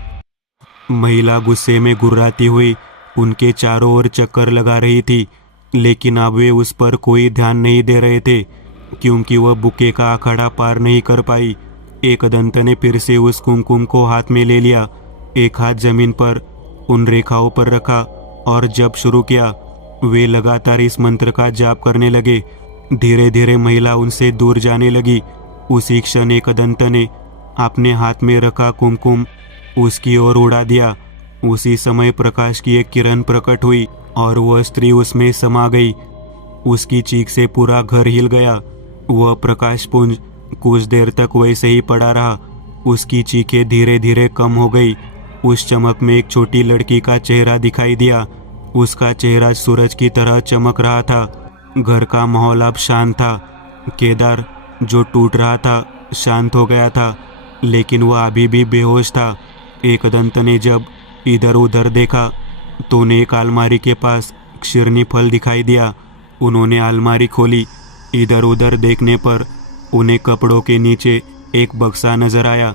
महिला गुस्से में गुर्राती हुई उनके चारों ओर चक्कर लगा रही थी, लेकिन अब वे उस पर कोई ध्यान नहीं दे रहे थे, क्योंकि वह बुके का अखाड़ा पार नहीं कर पाई। एकदंत ने फिर से उस कुमकुम को हाथ में ले लिया। एक हाथ जमीन पर उन रेखाओं पर रखा और जप शुरू किया। वे लगातार इस मंत्र का जाप करने लगे। धीरे धीरे महिला उनसे दूर जाने लगी। उसी क्षण एकदंत ने अपने हाथ में रखा कुमकुम उसकी ओर उड़ा दिया उसी समय प्रकाश की एक किरण प्रकट हुई और वह स्त्री उसमें समा गई। उसकी चीख से पूरा घर हिल गया। वह प्रकाशपुंज कुछ देर तक वैसे ही पड़ा रहा। उसकी चीखें धीरे धीरे कम हो गई। उस चमक में एक छोटी लड़की का चेहरा दिखाई दिया। उसका चेहरा सूरज की तरह चमक रहा था। घर का माहौल अब शांत था। केदार, जो टूट रहा था, शांत हो गया था, लेकिन वह अभी भी बेहोश था। एकदंत ने जब इधर उधर देखा तो उन्हें एक अलमारी के पास क्षीरणी फल दिखाई दिया। उन्होंने अलमारी खोली। इधर उधर देखने पर उन्हें कपड़ों के नीचे एक बक्सा नजर आया।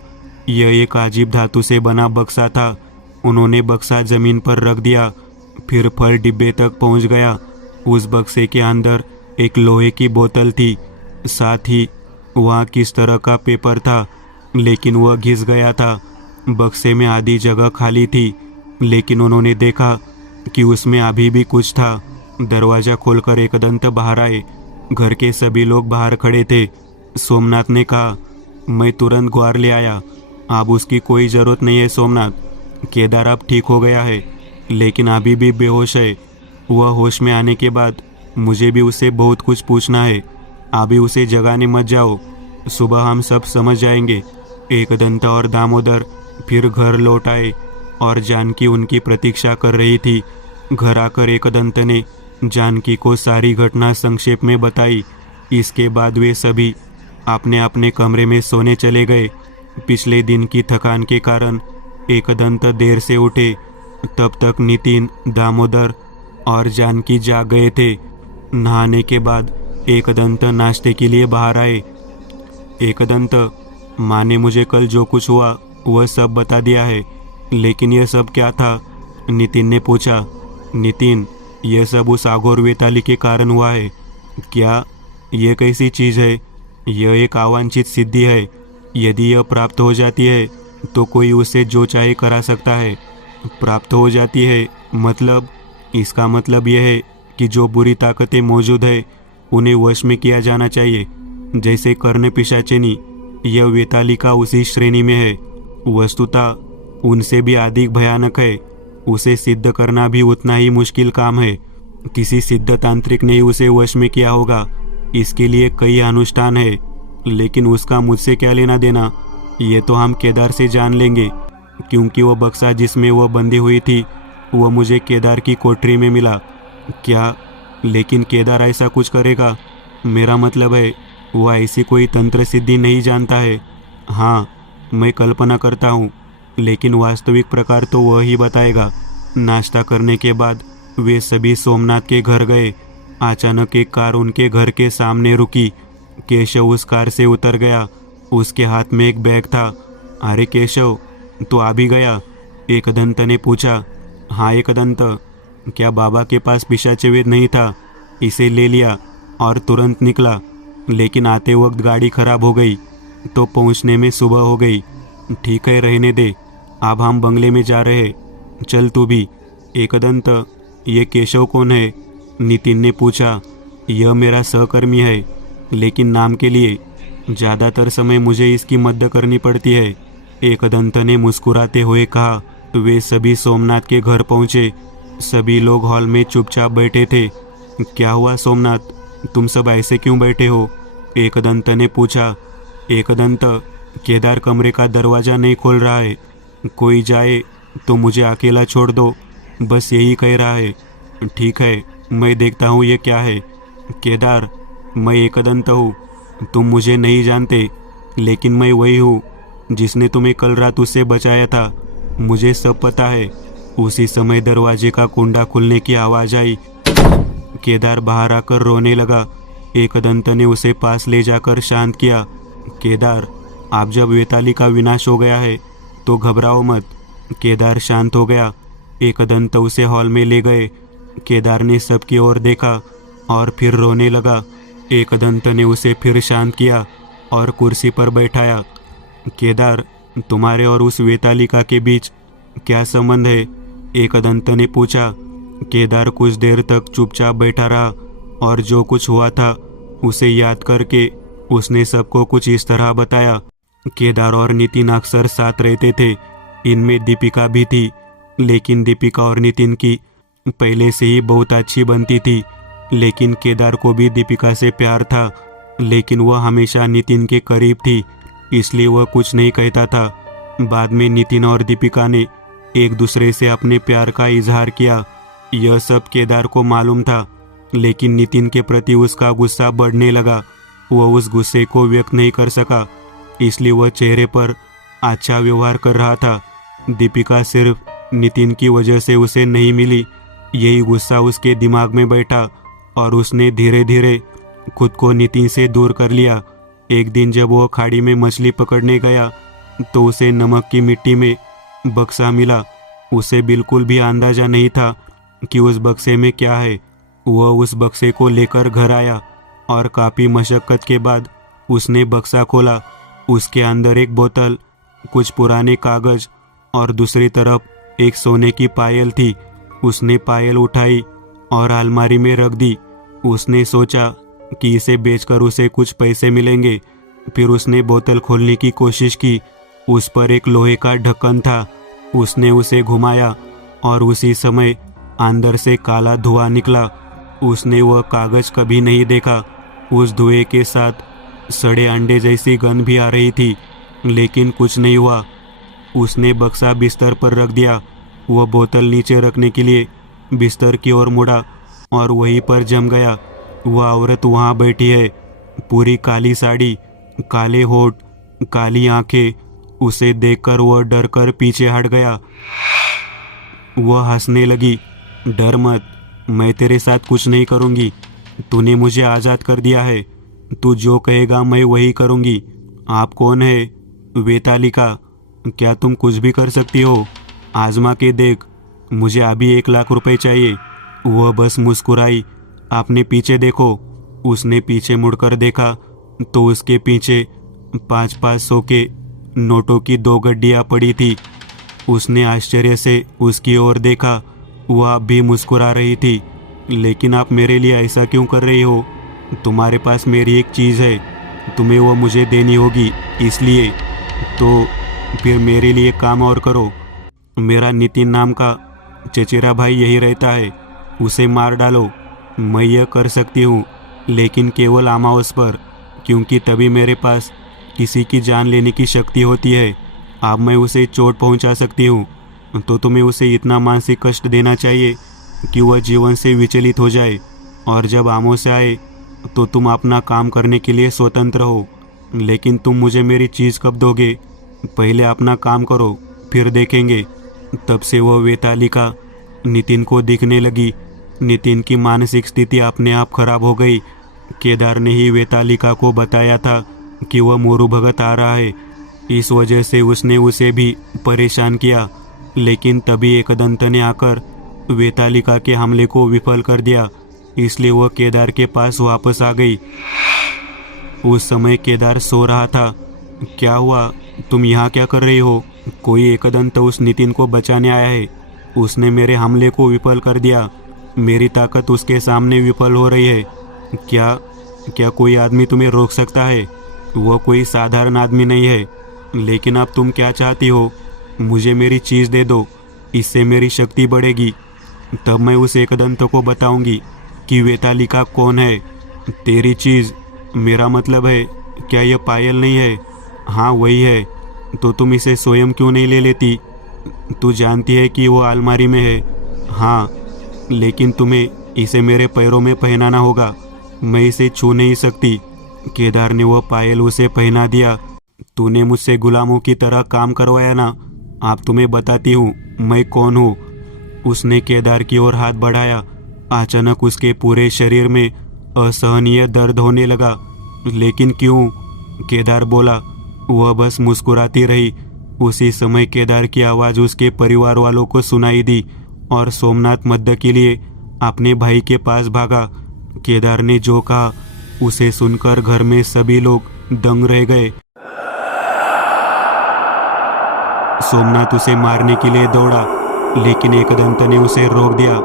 यह एक अजीब धातु से बना बक्सा था। उन्होंने बक्सा जमीन पर रख दिया, फिर फल डिब्बे तक पहुंच गया। उस बक्से के अंदर एक लोहे की बोतल थी। साथ ही वहाँ किस तरह का पेपर था, लेकिन वह घिस गया था। बक्से में आधी जगह खाली थी, लेकिन उन्होंने देखा कि उसमें अभी भी कुछ था। दरवाजा खोलकर एकदंत बाहर आए। घर के सभी लोग बाहर खड़े थे। सोमनाथ ने कहा, मैं तुरंत ग्वार ले आया। अब उसकी कोई ज़रूरत नहीं है सोमनाथ। केदार अब ठीक हो गया है, लेकिन अभी भी बेहोश है। वह होश में आने के बाद मुझे भी उससे बहुत कुछ पूछना है। अभी उसे जगाने मत जाओ, सुबह हम सब समझ जाएंगे। एकदंत और दामोदर फिर घर लौट आए और जानकी उनकी प्रतीक्षा कर रही थी। घर आकर एकदंत ने जानकी को सारी घटना संक्षेप में बताई। इसके बाद वे सभी अपने अपने कमरे में सोने चले गए। पिछले दिन की थकान के कारण एकदंत देर से उठे। तब तक नितिन, दामोदर और जानकी जाग गए थे। नहाने के बाद एकदंत नाश्ते के लिए बाहर आए। एकदंत, माँ ने मुझे कल जो कुछ हुआ वह सब बता दिया है, लेकिन यह सब क्या था? नितिन ने पूछा। नितिन, यह सब उस आघोर वेताली के कारण हुआ है। क्या यह कैसी चीज़ है? यह एक अवांछित सिद्धि है। यदि यह प्राप्त हो जाती है तो कोई उसे जो चाहे करा सकता है। प्राप्त हो जाती है मतलब? इसका मतलब यह है कि जो बुरी ताकतें मौजूद है उन्हें वश में किया जाना चाहिए। जैसे कर्ण पिशाचिनी, यह वेतालिका उसी श्रेणी में है। वस्तुतः उनसे भी अधिक भयानक है। उसे सिद्ध करना भी उतना ही मुश्किल काम है। किसी सिद्ध तांत्रिक ने उसे वश में किया होगा। इसके लिए कई अनुष्ठान है, लेकिन उसका मुझसे क्या लेना देना? ये तो हम केदार से जान लेंगे, क्योंकि वो बक्सा जिसमें वह बंधी हुई थी वह मुझे केदार की कोठरी में मिला। क्या? लेकिन केदार ऐसा कुछ करेगा? मेरा मतलब है वह ऐसी कोई तंत्र सिद्धि नहीं जानता है। हाँ, मैं कल्पना करता हूँ, लेकिन वास्तविक प्रकार तो वह ही बताएगा। नाश्ता करने के बाद वे सभी सोमनाथ के घर गए। अचानक एक कार उनके घर के सामने रुकी। केशव उस कार से उतर गया। उसके हाथ में एक बैग था। अरे केशव, तो आ भी गया? एकदंत ने पूछा। हाँ एकदंत, क्या बाबा के पास पिशाच वेद नहीं था? इसे ले लिया और तुरंत निकला, लेकिन आते वक्त गाड़ी खराब हो गई तो पहुंचने में सुबह हो गई। ठीक है, रहने दे। अब हम बंगले में जा रहे। चल तू भी। एकदंत, ये केशव कौन है? नितिन ने पूछा। यह मेरा सहकर्मी है, लेकिन नाम के लिए ज़्यादातर समय मुझे इसकी मदद करनी पड़ती है। एकदंत ने मुस्कुराते हुए कहा। वे सभी सोमनाथ के घर पहुँचे। सभी लोग हॉल में चुपचाप बैठे थे। क्या हुआ सोमनाथ, तुम सब ऐसे क्यों बैठे हो? एकदंत ने पूछा। एकदंत, केदार कमरे का दरवाज़ा नहीं खोल रहा है। कोई जाए तो मुझे अकेला छोड़ दो, बस यही कह रहा है। ठीक है, मैं देखता हूँ ये क्या है। केदार, मैं एकदंत हूँ। तुम मुझे नहीं जानते, लेकिन मैं वही हूँ जिसने तुम्हें कल रात उससे बचाया था। मुझे सब पता है। उसी समय दरवाजे का कुंडा खुलने की आवाज़ आई। केदार बाहर आकर रोने लगा। एकदंत ने उसे पास ले जाकर शांत किया। केदार, आप जब वेताली का विनाश हो गया है तो घबराओ मत। केदार शांत हो गया। एकदंत उसे हॉल में ले गए। केदार ने सबकी ओर देखा और फिर रोने लगा। एकदंत ने उसे फिर शांत किया और कुर्सी पर बैठाया। केदार, तुम्हारे और उस वेतालिका के बीच क्या संबंध है? एकदंत ने पूछा। केदार कुछ देर तक चुपचाप बैठा रहा और जो कुछ हुआ था उसे याद करके उसने सबको कुछ इस तरह बताया। केदार और नितिन अक्सर साथ रहते थे। इनमें दीपिका भी थी। लेकिन दीपिका और नितिन की पहले से ही बहुत अच्छी बनती थी। लेकिन केदार को भी दीपिका से प्यार था, लेकिन वह हमेशा नितिन के करीब थी, इसलिए वह कुछ नहीं कहता था। बाद में नितिन और दीपिका ने एक दूसरे से अपने प्यार का इजहार किया। यह सब केदार को मालूम था, लेकिन नितिन के प्रति उसका गुस्सा बढ़ने लगा। वह उस गुस्से को व्यक्त नहीं कर सका, इसलिए वह चेहरे पर अच्छा व्यवहार कर रहा था। दीपिका सिर्फ नितिन की वजह से उसे नहीं मिली, यही गुस्सा उसके दिमाग में बैठा और उसने धीरे धीरे खुद को नितिन से दूर कर लिया। एक दिन जब वह खाड़ी में मछली पकड़ने गया तो उसे नमक की मिट्टी में बक्सा मिला। उसे बिल्कुल भी अंदाजा नहीं था कि उस बक्से में क्या है। वह उस बक्से को लेकर घर आया और काफ़ी मशक्क़त के बाद उसने बक्सा खोला। उसके अंदर एक बोतल, कुछ पुराने कागज और दूसरी तरफ एक सोने की पायल थी। उसने पायल उठाई और अलमारी में रख दी। उसने सोचा कि इसे बेचकर उसे कुछ पैसे मिलेंगे। फिर उसने बोतल खोलने की कोशिश की। उस पर एक लोहे का ढक्कन था। उसने उसे घुमाया और उसी समय अंदर से काला धुआं निकला। उसने वह कागज कभी नहीं देखा। उस धुएं के साथ सड़े अंडे जैसी गंध भी आ रही थी, लेकिन कुछ नहीं हुआ। उसने बक्सा बिस्तर पर रख दिया। वह बोतल नीचे रखने के लिए बिस्तर की ओर मुड़ा और वहीं पर जम गया। वह औरत वहाँ बैठी है, पूरी काली साड़ी, काले होठ, काली आंखें। उसे देखकर वह डर कर पीछे हट गया। वह हंसने लगी। डर मत, मैं तेरे साथ कुछ नहीं करूँगी। तूने मुझे आज़ाद कर दिया है। तू जो कहेगा मैं वही करूँगी। आप कौन है? वेतालिका। क्या तुम कुछ भी कर सकती हो? आजमा के देख। मुझे अभी 1 लाख रुपए चाहिए। वह बस मुस्कुराई। आपने पीछे देखो। उसने पीछे मुड़कर देखा तो उसके पीछे 500 के नोटों की 2 गड्डियाँ पड़ी थी। उसने आश्चर्य से उसकी ओर देखा। वह अब भी मुस्कुरा रही थी। लेकिन आप मेरे लिए ऐसा क्यों कर रही हो? तुम्हारे पास मेरी एक चीज़ है, तुम्हें वो मुझे देनी होगी, इसलिए तो फिर मेरे लिए काम और करो। मेरा नितिन नाम का चचेरा भाई यही रहता है, उसे मार डालो। मैं यह कर सकती हूँ, लेकिन केवल अमावस पर, क्योंकि तभी मेरे पास किसी की जान लेने की शक्ति होती है। अब मैं उसे चोट पहुँचा सकती हूँ, तो तुम्हें उसे इतना मानसिक कष्ट देना चाहिए कि वह जीवन से विचलित हो जाए, और जब अमावस्या आए तो तुम अपना काम करने के लिए स्वतंत्र हो। लेकिन तुम मुझे मेरी चीज़ कब दोगे? पहले अपना काम करो, फिर देखेंगे। तब से वह वेतालिका नितिन को दिखने लगी। नितिन की मानसिक स्थिति अपने आप खराब हो गई। केदार ने ही वेतालिका को बताया था कि वह मोरू भगत आ रहा है। इस वजह से उसने उसे भी परेशान किया। लेकिन तभी एकदंत ने आकर वेतालिका के हमले को विफल कर दिया, इसलिए वह केदार के पास वापस आ गई। उस समय केदार सो रहा था। क्या हुआ? तुम यहाँ क्या कर रही हो? कोई एकदंत उस नितिन को बचाने आया है। उसने मेरे हमले को विफल कर दिया। मेरी ताकत उसके सामने विफल हो रही है। क्या कोई आदमी तुम्हें रोक सकता है? वह कोई साधारण आदमी नहीं है। लेकिन अब तुम क्या चाहती हो? मुझे मेरी चीज़ दे दो, इससे मेरी शक्ति बढ़ेगी। तब मैं उस एकदंत को बताऊंगी कि वेतालिका कौन है। तेरी चीज़, मेरा मतलब है, क्या यह पायल नहीं है? हाँ वही है। तो तुम इसे स्वयं क्यों नहीं ले लेती? तू जानती है कि वो अलमारी में है। हाँ, लेकिन तुम्हें इसे मेरे पैरों में पहनाना होगा। मैं इसे छू नहीं सकती। केदार ने वह पायल उसे पहना दिया। तूने मुझसे गुलामों की तरह काम करवाया ना। आप तुम्हें बताती हूँ मैं कौन हूँ। उसने केदार की ओर हाथ बढ़ाया। अचानक उसके पूरे शरीर में असहनीय दर्द होने लगा। लेकिन क्यों? केदार बोला। वह बस मुस्कुराती रही। उसी समय केदार की आवाज़ उसके परिवार वालों को सुनाई दी और सोमनाथ मध्य के लिए अपने भाई के पास भागा। केदार ने जो कहा उसे सुनकर घर में सभी लोग दंग रह गए। सोमनाथ उसे मारने के लिए दौड़ा, लेकिन एकदंत ने उसे रोक दिया।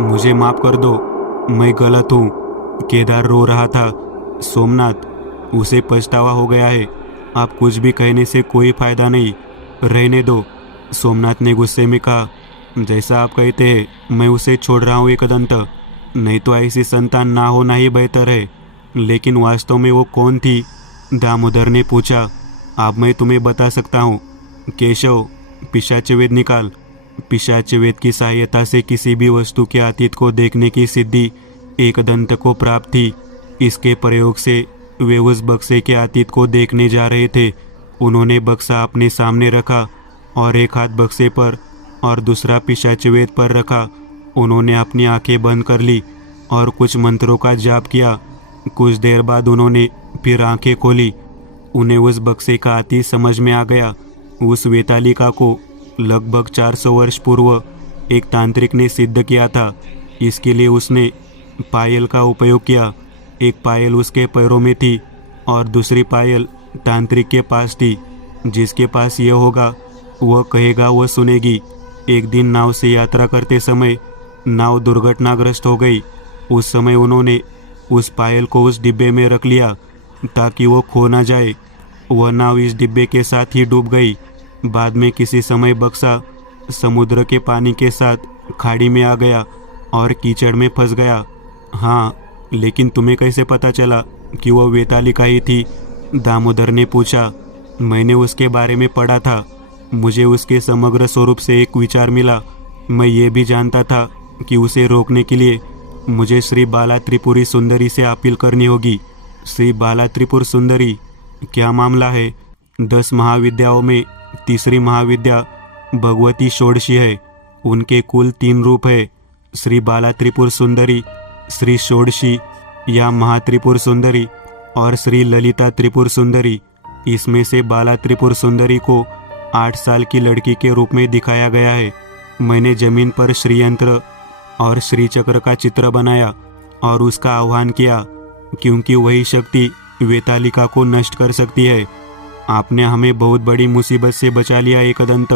मुझे माफ कर दो, मैं गलत हूँ। केदार रो रहा था। सोमनाथ, उसे पछतावा हो गया है। आप कुछ भी कहने से कोई फायदा नहीं, रहने दो। सोमनाथ ने गुस्से में कहा। जैसा आप कहते हैं मैं उसे छोड़ रहा हूँ एकदंत, नहीं तो ऐसी संतान ना होना ही बेहतर है। लेकिन वास्तव में वो कौन थी? दामोदर ने पूछा। अब मैं तुम्हें बता सकता हूँ। केशव, पिशाच वेद निकाल। पिशाच वेद की सहायता से किसी भी वस्तु के अतीत को देखने की सिद्धि एकदंत को प्राप्त थी। इसके प्रयोग से वे उस बक्से के अतीत को देखने जा रहे थे। उन्होंने बक्सा अपने सामने रखा और एक हाथ बक्से पर और दूसरा पिशाच वेद पर रखा। उन्होंने अपनी आंखें बंद कर ली और कुछ मंत्रों का जाप किया। कुछ देर बाद उन्होंने फिर आंखें खोली। उन्हें उस बक्से का अतीत समझ में आ गया। उस वेतालिका को लगभग 400 वर्ष पूर्व एक तांत्रिक ने सिद्ध किया था। इसके लिए उसने पायल का उपयोग किया। एक पायल उसके पैरों में थी और दूसरी पायल तांत्रिक के पास थी। जिसके पास यह होगा वह कहेगा, वह सुनेगी। एक दिन नाव से यात्रा करते समय नाव दुर्घटनाग्रस्त हो गई। उस समय उन्होंने उस पायल को उस डिब्बे में रख लिया ताकि वो खो ना जाए। वह नाव इस डिब्बे के साथ ही डूब गई। बाद में किसी समय बक्सा समुद्र के पानी के साथ खाड़ी में आ गया और कीचड़ में फंस गया। हाँ, लेकिन तुम्हें कैसे पता चला कि वह वेतालिका ही थी? दामोदर ने पूछा। मैंने उसके बारे में पढ़ा था। मुझे उसके समग्र स्वरूप से एक विचार मिला। मैं ये भी जानता था कि उसे रोकने के लिए मुझे श्री बाला त्रिपुरी सुंदरी से अपील करनी होगी। श्री बाला त्रिपुर सुंदरी, क्या मामला है? 10 महाविद्याओं में तीसरी महाविद्या भगवती षोडशी है। उनके कुल 3 रूप है, श्री बाला त्रिपुर सुंदरी, श्री षोडशी या महात्रिपुर सुंदरी और श्री ललिता त्रिपुर सुंदरी। इसमें से बाला त्रिपुर सुंदरी को 8 साल की लड़की के रूप में दिखाया गया है। मैंने जमीन पर श्रीयंत्र और श्रीचक्र का चित्र बनाया और उसका आह्वान किया, क्योंकि वही शक्ति वेतालिका को नष्ट कर सकती है। आपने हमें बहुत बड़ी मुसीबत से बचा लिया एकदंत।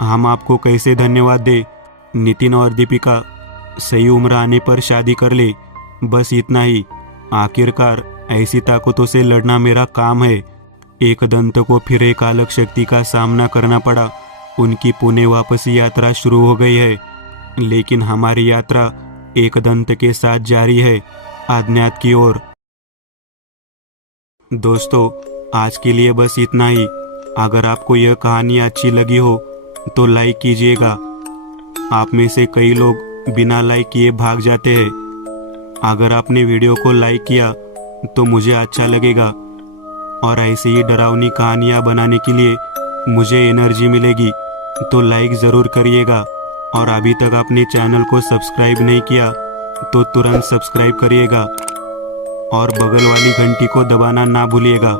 हम आपको कैसे धन्यवाद दें? नितिन और दीपिका सही उम्र आने पर शादी कर ले, बस इतना ही। आखिरकार ऐसी ताकतों से लड़ना मेरा काम है। एकदंत को फिर एक अलग शक्ति का सामना करना पड़ा। उनकी पुणे वापसी यात्रा शुरू हो गई है, लेकिन हमारी यात्रा एकदंत के साथ जारी है, अज्ञात की ओर। दोस्तों, आज के लिए बस इतना ही। अगर आपको यह कहानी अच्छी लगी हो तो लाइक कीजिएगा। आप में से कई लोग बिना लाइक किए भाग जाते हैं। अगर आपने वीडियो को लाइक किया तो मुझे अच्छा लगेगा और ऐसे ही डरावनी कहानियाँ बनाने के लिए मुझे एनर्जी मिलेगी। तो लाइक ज़रूर करिएगा और अभी तक आपने चैनल को सब्सक्राइब नहीं किया तो तुरंत सब्सक्राइब करिएगा और बगल वाली घंटी को दबाना ना भूलिएगा।